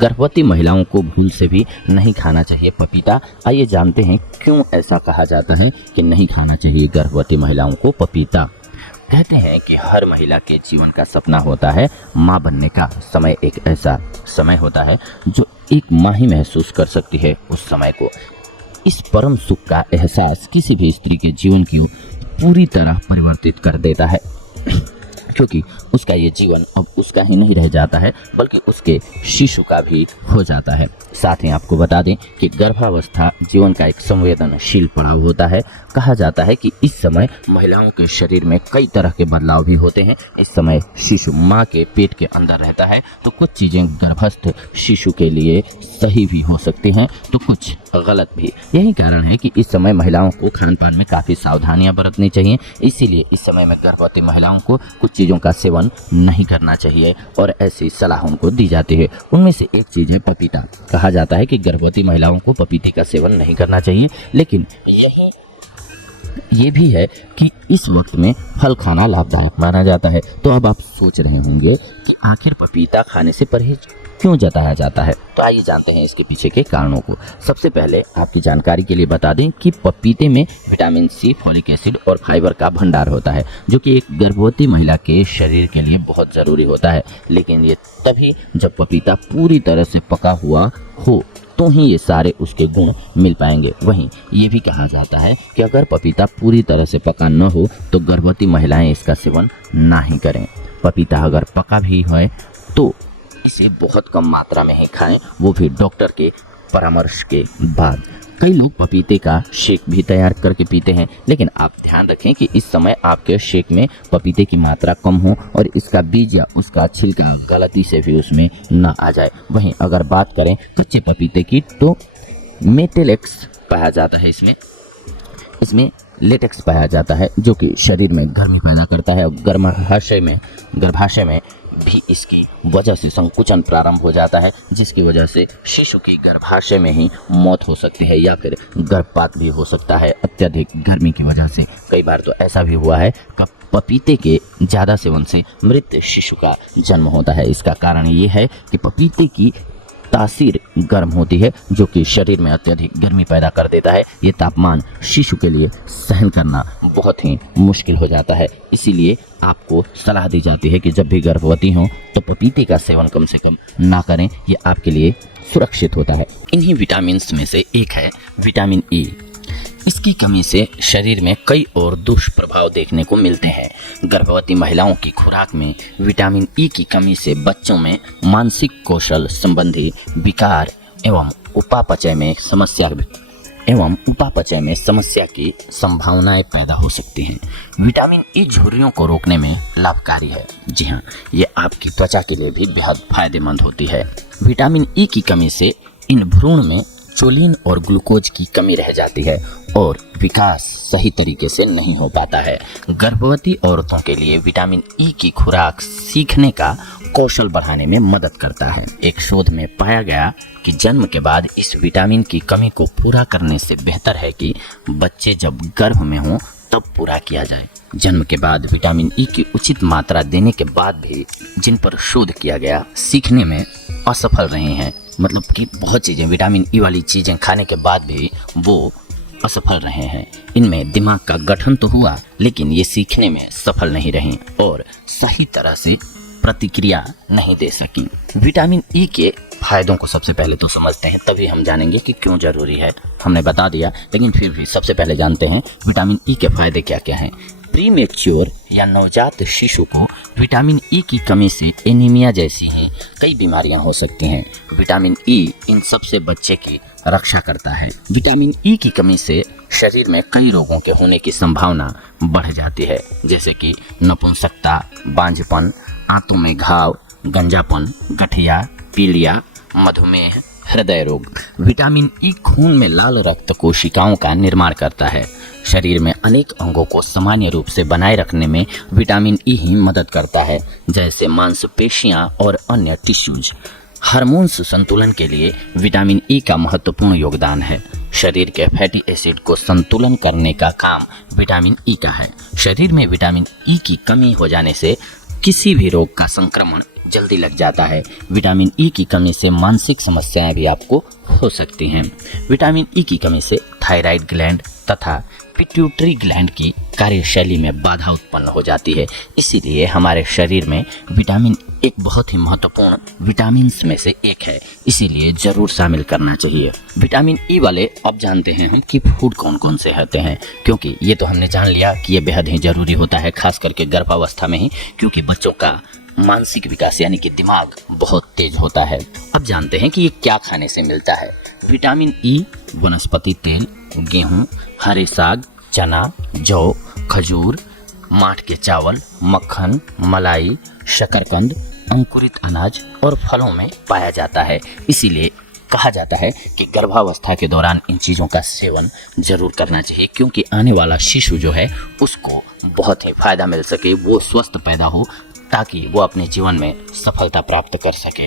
गर्भवती महिलाओं को भूल से भी नहीं खाना चाहिए पपीता। आइए जानते हैं क्यों ऐसा कहा जाता है कि नहीं खाना चाहिए गर्भवती महिलाओं को पपीता। कहते हैं कि हर महिला के जीवन का सपना होता है माँ बनने का। समय एक ऐसा समय होता है जो एक माँ ही महसूस कर सकती है उस समय को। इस परम सुख का एहसास किसी भी स्त्री के जीवन को पूरी तरह परिवर्तित कर देता है, क्योंकि उसका ये जीवन अब उसका ही नहीं रह जाता है बल्कि उसके शिशु का भी हो जाता है। साथ ही आपको बता दें कि गर्भावस्था जीवन का एक संवेदनशील पड़ाव होता है। कहा जाता है कि इस समय महिलाओं के शरीर में कई तरह के बदलाव भी होते हैं। इस समय शिशु माँ के पेट के अंदर रहता है तो कुछ चीज़ें गर्भस्थ शिशु के लिए सही भी हो सकती हैं तो कुछ गलत भी। यही कारण है कि इस समय महिलाओं को खान पान में काफ़ी सावधानियां बरतनी चाहिए। इसीलिए इस समय में गर्भवती महिलाओं को कुछ चीज़ों का सेवन नहीं करना चाहिए और ऐसी सलाह उनको दी जाती है। उनमें से एक चीज़ है पपीता। कहा जाता है कि गर्भवती महिलाओं को पपीते का सेवन नहीं करना चाहिए, लेकिन ये भी है कि इस वक्त में फल खाना लाभदायक माना जाता है। तो अब आप सोच रहे होंगे कि आखिर पपीता खाने से परहेज क्यों जताया जाता है। तो आइए जानते हैं इसके पीछे के कारणों को। सबसे पहले आपकी जानकारी के लिए बता दें कि पपीते में विटामिन सी, फॉलिक एसिड और फाइबर का भंडार होता है, जो कि एक गर्भवती महिला के शरीर के लिए बहुत ज़रूरी होता है। लेकिन ये तभी जब पपीता पूरी तरह से पका हुआ हो तो ही ये सारे उसके गुण मिल पाएंगे। वहीं ये भी कहा जाता है कि अगर पपीता पूरी तरह से पका न हो तो गर्भवती महिलाएं इसका सेवन ना ही करें। पपीता अगर पका भी है तो इसे बहुत कम मात्रा में ही खाएं, वो भी डॉक्टर के परामर्श के बाद। कई लोग पपीते का शेक भी तैयार करके पीते हैं, लेकिन आप ध्यान रखें कि इस समय आपके शेक में पपीते की मात्रा कम हो और इसका बीज या उसका छिलका गलती से भी उसमें न आ जाए। वहीं अगर बात करें कच्चे पपीते की तो मेटेलेक्स पाया जाता है, इसमें लेटेक्स पाया जाता है जो कि शरीर में गर्मी पैदा करता है और गर्भाशय में भी इसकी वजह से संकुचन प्रारंभ हो जाता है, जिसकी वजह से शिशु की गर्भाशय में ही मौत हो सकती है या फिर गर्भपात भी हो सकता है अत्यधिक गर्मी की वजह से। कई बार तो ऐसा भी हुआ है कि पपीते के ज़्यादा सेवन से मृत शिशु का जन्म होता है। इसका कारण ये है कि पपीते की तासीर गर्म होती है जो कि शरीर में अत्यधिक गर्मी पैदा कर देता है। ये तापमान शिशु के लिए सहन करना बहुत ही मुश्किल हो जाता है। इसीलिए आपको सलाह दी जाती है कि जब भी गर्भवती हों तो पपीते का सेवन कम से कम ना करें, ये आपके लिए सुरक्षित होता है। इन्हीं विटामिन में से एक है विटामिन ई। इसकी कमी से शरीर में कई और दुष्प्रभाव देखने को मिलते हैं। गर्भवती महिलाओं की खुराक में विटामिन ई की कमी से बच्चों में मानसिक कौशल संबंधी विकार एवं उपापचय में समस्या की संभावनाएं पैदा हो सकती हैं। विटामिन ई झुर्रियों को रोकने में लाभकारी है। जी हाँ, ये आपकी त्वचा के लिए भी बेहद फायदेमंद होती है। विटामिन ई की कमी से इन भ्रूण में चोलिन और ग्लूकोज की कमी रह जाती है और विकास सही तरीके से नहीं हो पाता है। गर्भवती औरतों के लिए विटामिन ई की खुराक सीखने का कौशल बढ़ाने में मदद करता है। एक शोध में पाया गया कि जन्म के बाद इस विटामिन की कमी को पूरा करने से बेहतर है कि बच्चे जब गर्भ में हों तब पूरा किया जाए। जन्म के बाद विटामिन ई की उचित मात्रा देने के बाद भी जिन पर शोध किया गया सीखने में असफल रहे हैं, मतलब कि बहुत चीज़ें विटामिन ई वाली चीज़ें खाने के बाद भी वो असफल रहे हैं। इनमें दिमाग का गठन तो हुआ लेकिन ये सीखने में सफल नहीं रहीं और सही तरह से प्रतिक्रिया नहीं दे सकी। विटामिन ई के फायदों को सबसे पहले तो समझते हैं, तभी हम जानेंगे कि क्यों जरूरी है। हमने बता दिया लेकिन फिर भी सबसे पहले जानते हैं विटामिन ई के फायदे क्या क्या हैं। प्रीमेच्योर या नवजात शिशु को विटामिन ई की कमी से एनीमिया जैसी ही कई बीमारियां हो सकती हैं। विटामिन ई इन सब से बच्चे की रक्षा करता है। विटामिन ई की कमी से शरीर में कई रोगों के होने की संभावना बढ़ जाती है, जैसे कि नपुंसकता, बांझपन, आंतों में घाव, गंजापन, गठिया, पीलिया, मधुमेह, हृदय रोग। विटामिन ई खून में लाल रक्त कोशिकाओं का निर्माण करता है। शरीर में अनेक अंगों को सामान्य रूप से बनाए रखने में विटामिन ई ही मदद करता है, जैसे मांसपेशियां और अन्य टिश्यूज। हार्मोन्स संतुलन के लिए विटामिन ई का महत्वपूर्ण योगदान है। शरीर के फैटी एसिड को संतुलन करने का काम विटामिन ई का है। शरीर में विटामिन ई की कमी हो जाने से किसी भी रोग का संक्रमण जल्दी लग जाता है। विटामिन ई की कमी से मानसिक समस्याएं भी आपको हो सकती हैं। विटामिन ई की कमी से थायराइड ग्लैंड तथा पिट्यूटरी ग्लैंड की कार्यशैली में बाधा उत्पन्न हो जाती है। इसीलिए हमारे शरीर में विटामिन एक बहुत ही महत्वपूर्ण विटामिन में से एक है, इसीलिए जरूर शामिल करना चाहिए। विटामिन ई वाले अब जानते हैं हम कि फूड कौन कौन से होते हैं, क्योंकि ये तो हमने जान लिया कि ये बेहद ही जरूरी होता है, खास करके गर्भावस्था में ही, क्योंकि बच्चों का मानसिक विकास यानी कि दिमाग बहुत तेज होता है। अब जानते हैं कि ये क्या खाने से मिलता है। विटामिन ई वनस्पति तेल, गेहूं, हरे साग, चना, जौ, खजूर, माठ के चावल, मक्खन, मलाई, शकरकंद, अंकुरित अनाज और फलों में पाया जाता है। इसीलिए कहा जाता है कि गर्भावस्था के दौरान इन चीज़ों का सेवन जरूर करना चाहिए, क्योंकि आने वाला शिशु जो है उसको बहुत ही फायदा मिल सके, वो स्वस्थ पैदा हो, ताकि वो अपने जीवन में सफलता प्राप्त कर सके।